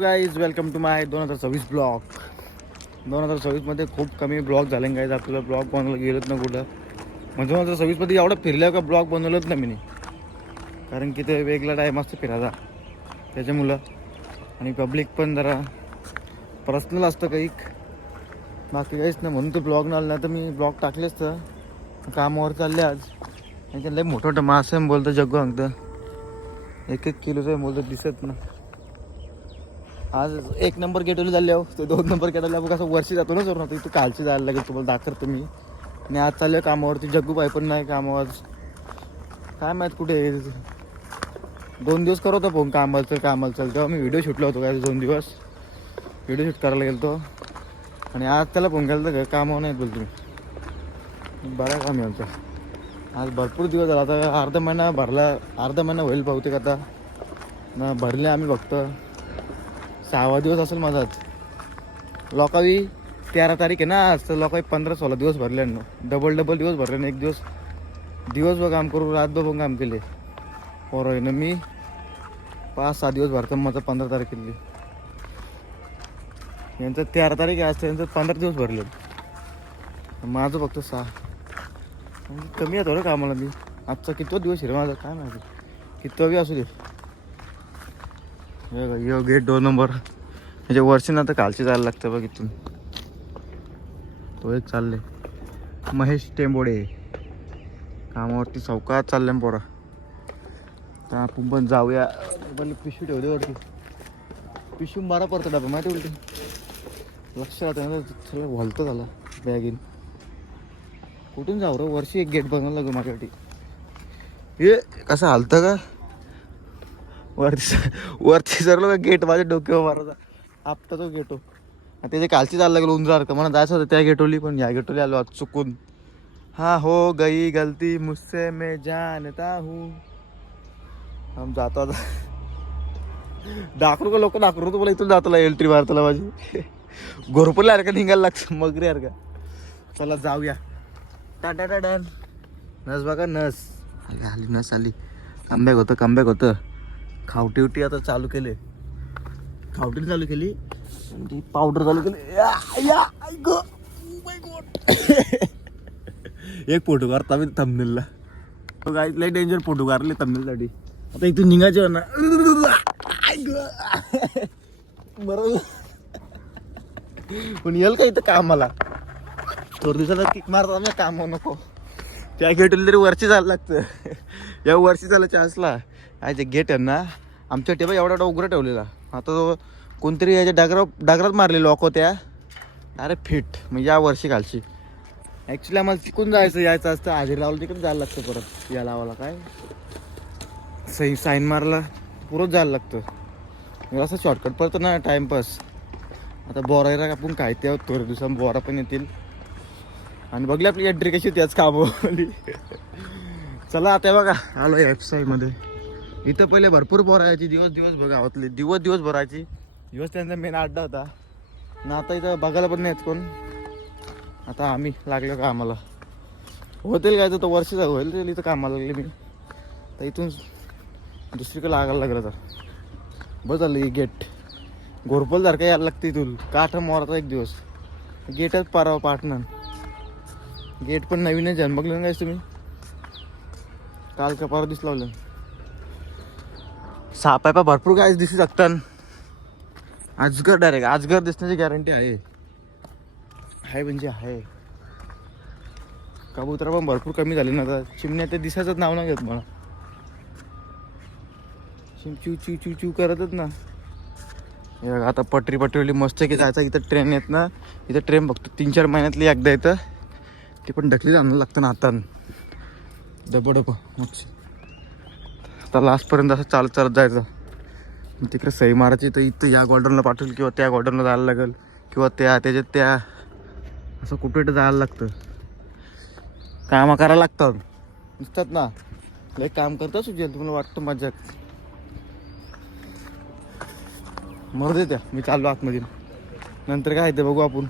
Guys welcome to my 2026 blog. 2026मध्ये खूप कमी ब्लॉग झाले गाईज. आपल्याला ब्लॉग बनवायला गेलोच ना कुठं. म्हणजे 2026मध्ये एवढं फिरल्या का ब्लॉग बनवलंच ना मी. कारण की ते वेगळा टाईम असतो फिरायचा त्याच्यामुळं. आणि पब्लिक पण जरा पर्सनल असतं काही, बाकी काहीच नाही. म्हणून तो ब्लॉग नाही तर मी ब्लॉग टाकलेच. तर कामावर चालले आज. आणि लय मोठं मोठं मासे बोलतं जग्गू सांगतं 1-1 किलोचं बोलतं दिसत ना. आज 1 नंबर गेटवली झाले हो. ते 2 नंबर गेटवल्या बघ असं वर्षी जातो ना जोर. तू कालची जायला लागेल तुम्हाला दाखवतो मी. आणि आज चाललं कामावरती. जग्गूबाई पण नाही कामावर. काय माहीत कुठे 2 दिवस करत होता फोन कामाला चल. तेव्हा मी व्हिडिओ शूटला होतो काय 2 दिवस व्हिडिओ शूट करायला गेलो तो. आणि आज त्याला फोन केला तर कामावर नाही बोलतो मी. बरा काम आहे आमचा. आज भरपूर दिवस झाला. आता अर्धा महिना होईल बहुतेक आता ना. भरले आम्ही फक्त 6वा दिवस असेल माझाच. लोकावी 13 तारीख आहे ना आज. तर लोकावी 15-16 दिवस भरले ना. डबल दिवस भरले ना. एक दिवसभर काम करू रातभर पण काम केले पोरं ना. मी 5-6 दिवस भरतो माझं 15 तारखेला. यांचं 13 तारीख आहे आज. त्यांचं 15 दिवस भरले. माझं फक्त 6. कमी येतो रे कामाला मी. आजचा कितवा दिवस आहे रे माझा काय माहिती. कितवा बी असू दे. यो गेट 2 नंबर म्हणजे वर्षी ना तर कालची जायला लागतं बघ इथून. तो एक चालले महेश टेंबोडे कामावरती. चौकात चालले पोरा. तर आपण पण जाऊया. पिशवी ठेवली वरती. पिशवी बारा पडतो डबा माहिती उलटी. लक्ष राहतं ना. सगळं भलतं झालं बॅगीन. कुठून जाऊ रे. वर्षी एक गेट बघायला लागू माझ्यासाठी. हे कसं हालतं का वरती सरलो का गेट माझ्या डोक्यावर मारायचा. आपटा तो गेटो. त्याच्या कालची जायला लागलो उंजरासारखं. मला जायचं होतं त्या गेटवली पण या गेटवली आलो आज चुकून. हाँ हो गई गलती मुझसे मैं जानता हूँ. हम जातो आता. दाखरू का लोक दाखरू तुम्हाला इथून जातो एंट्री मारताला माझी. घोरपले यार का निघायला लागतं मगरी यार का. चला जाऊया. टाटा नस बघा नस आली नस आली. कमबॅक होतं. खावटी आता चालू केले. खावटी चालू केली. पावडर चालू केली. एक फोटो काढता मी थंबनेलला. काय लय डेंजर फोटो काढले थंबनेलसाठी. आता इथून निघायचं ना बरोबर. पण येईल का इथं कामाला. थोड्या दिवसाला किक मारता मी काम नको. त्या गेटला तरी वरची जायला लागतं. या वर्षी झालं चान्सला. काय ते गेट आहे ना आमच्या टेबल एवढा उघडा ठेवलेला. आता तो कोणतरी याच्या डागरात मारले लॉक होत्या. अरे फिट म्हणजे या वर्षी घालशी. ॲक्च्युली आम्हाला तिकून यायचं असतं. हाजीर लावलं तिकडे जायला लागतं परत. या लावायला काय साईन मारला पुरंच जायला लागतं. असं शॉर्टकट पडतं ना टाईमपास. आता बोरायला आपण काय ते थोड्या दिवसांनी बोरा पण येतील. आणि बघली आपली एंट्री कशी त्याच कामवली. चला आता बघा आलो एफसाईमध्ये. इथं पहिले भरपूर बोरायची. दिवस बघा गावातले दिवस भरायची. दिवस त्यांचा मेन अड्डा होता ना. आता इथं बघायला पण नाहीत कोण. आता आम्ही लागलो का आम्हाला होतील काय तर वर्ष होईल इथं कामाला लागले मी. तर इथून दुसरीकडे लागायला लागलं तर बस झालं. गेट घोरपलसारखं यायला लागतं इथून. काठ मोराचा एक दिवस गेटच पारावं पाटणं. गेट पण नवीनच जन्मगलं नाही तुम्ही. काल का परवा दिस लावलं. सापायपा भरपूर काय दिसू शकतात. अजगर डायरेक्ट अजगर दिसण्याची गॅरंटी आहे म्हणजे आहे. कबुतर पण भरपूर कमी झाले ना आता. चिमण्या ते दिसायचंच नाव नाही घेत मला. चिव करतच ना. आता पटरीवली मस्त की जायचं. इथं ट्रेन येत ना. इथं ट्रेन बघतो 3-4 महिन्यातली एकदा येतं. ते पण ढकली आणायला लागतं ना हातानं डबडब. मग आता लास्टपर्यंत असं चालत जायचं. तिकडे सही मारायची. तर इथं या गॉर्डनला पाठवलं किंवा त्या गॉर्डनला जायला लागेल किंवा त्याच्यात असं कुठे जायला लागतं. कामं करायला लागतात दिसतात ना. लय काम करता सुचेल तुम्हाला वाटतं मजाक. मरू दे त्या. मी चाललो आतमध्ये. नंतर काय ते बघू आपण.